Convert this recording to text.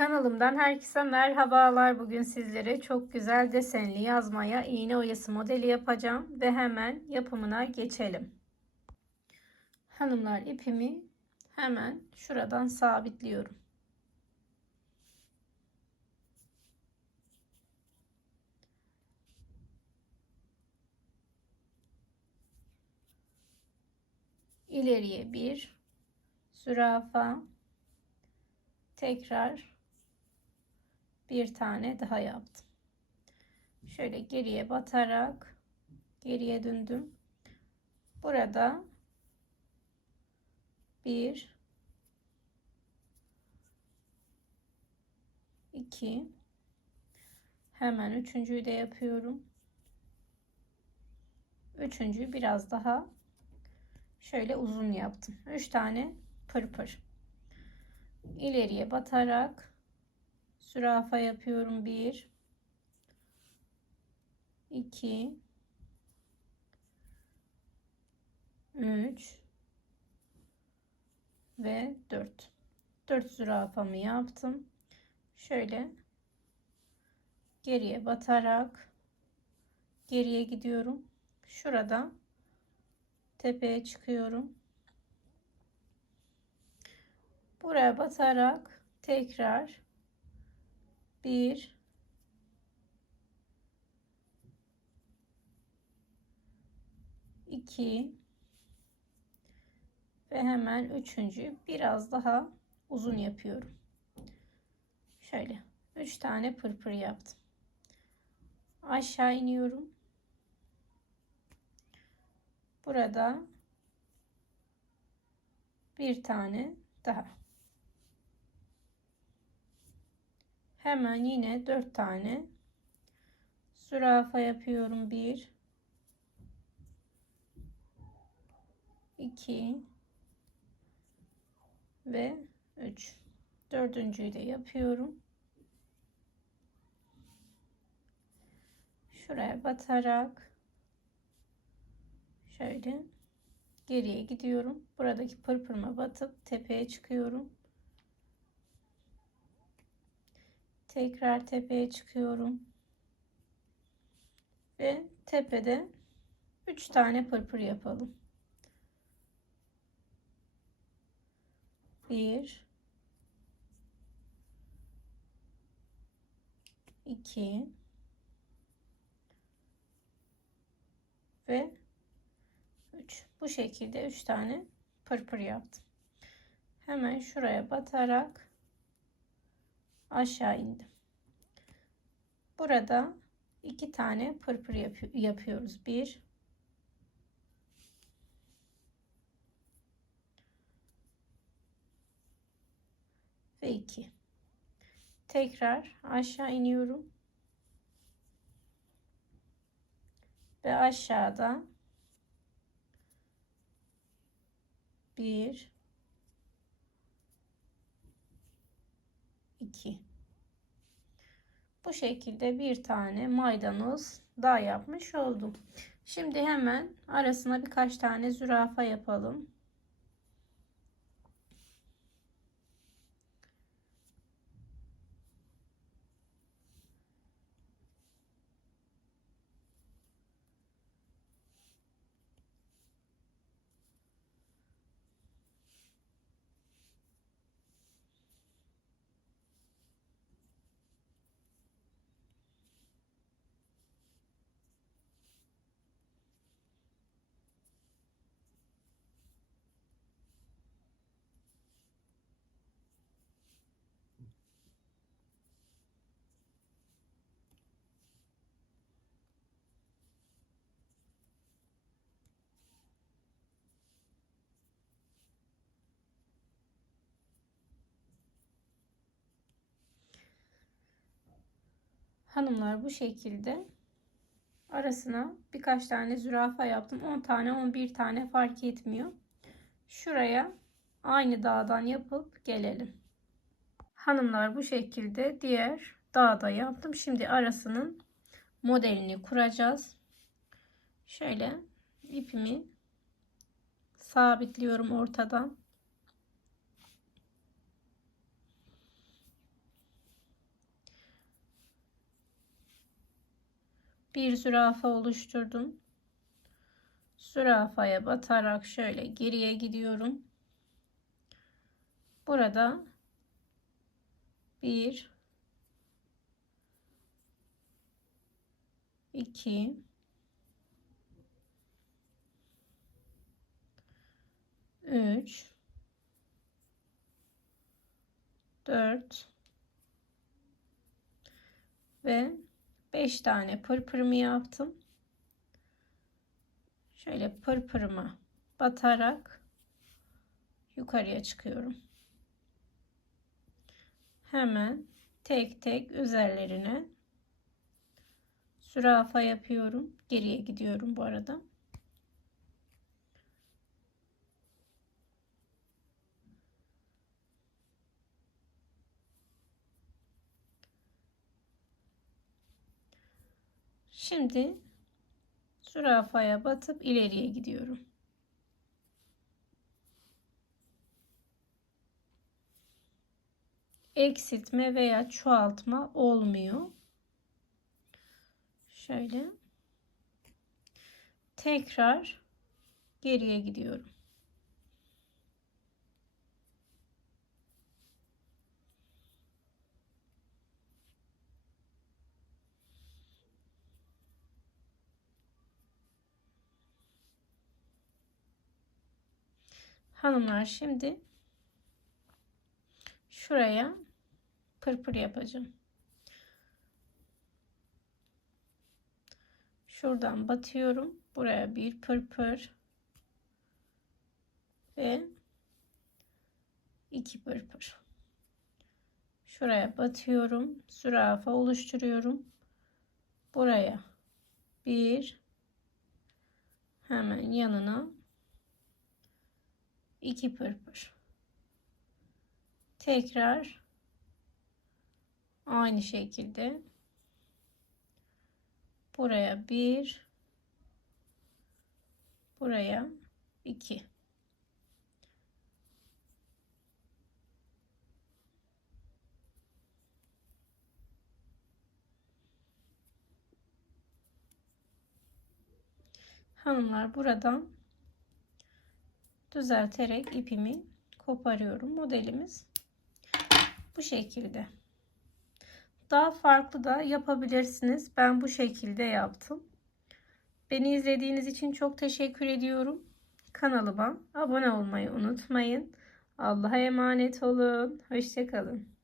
Kanalımdan herkese merhabalar. Bugün sizlere çok güzel desenli yazmaya iğne oyası modeli yapacağım ve hemen yapımına geçelim. Hanımlar ipimi hemen şuradan sabitliyorum. ileriye bir zürafa tekrar bir tane daha yaptım. Şöyle geriye batarak geriye döndüm. Burada bir iki hemen üçüncüyü de yapıyorum. Üçüncüyü biraz daha şöyle uzun yaptım. Üç tane pırpır. İleriye batarak zürafa yapıyorum. Bir, iki, üç ve dört. Dört zürafamı yaptım. Şöyle geriye batarak geriye gidiyorum. Şurada tepeye çıkıyorum. Buraya batarak tekrar bir iki ve hemen üçüncü biraz daha uzun yapıyorum. Şöyle üç tane pırpır yaptım. Aşağı iniyorum. Burada bir tane daha. Hemen yine dört tane zürafa yapıyorum. Bir, iki ve üç. Dördüncüyü de yapıyorum. Şuraya batarak şöyle geriye gidiyorum. Buradaki pırpırma batıp tepeye çıkıyorum. Tekrar tepeye çıkıyorum. Ve tepede 3 tane pırpır yapalım. 1 2 ve 3 bu şekilde 3 tane pırpır yaptım hemen şuraya batarak aşağı indim. Burada iki tane pırpır yapı yapıyoruz. Bir. Ve iki. Tekrar aşağı iniyorum. Ve aşağıda bir iki. Bu şekilde bir tane maydanoz daha yapmış oldum. Şimdi hemen arasına birkaç tane zürafa yapalım Hanımlar bu şekilde arasına birkaç tane zürafa yaptım. 10 tane 11 tane fark etmiyor. Şuraya aynı dağdan yapıp gelelim. Hanımlar bu şekilde diğer dağda yaptım. Şimdi arasının modelini kuracağız. Şöyle ipimi sabitliyorum ortadan. Bir zürafa oluşturdum. Zürafaya batarak şöyle geriye gidiyorum. Burada bir 2 3 4 ve 5 tane pırpırımı yaptım. Şöyle pırpırıma batarak yukarıya çıkıyorum. Hemen tek tek üzerlerine zürafa yapıyorum. Geriye gidiyorum bu arada. Şimdi zürafaya batıp ileriye gidiyorum. Eksiltme veya çoğaltma olmuyor. Şöyle tekrar geriye gidiyorum. Hanımlar şimdi şuraya pırpır yapacağım. Şuradan batıyorum. Buraya bir pırpır ve iki pırpır. Şuraya batıyorum. Zürafa oluşturuyorum. Buraya bir hemen yanına iki pırpır. Tekrar aynı şekilde buraya bir buraya iki hanımlar buradan düzelterek ipimi koparıyorum modelimiz bu şekilde daha farklı da yapabilirsiniz. Ben bu şekilde yaptım. Beni izlediğiniz için çok teşekkür ediyorum. Kanalıma abone olmayı unutmayın. Allah'a emanet olun. Hoşçakalın.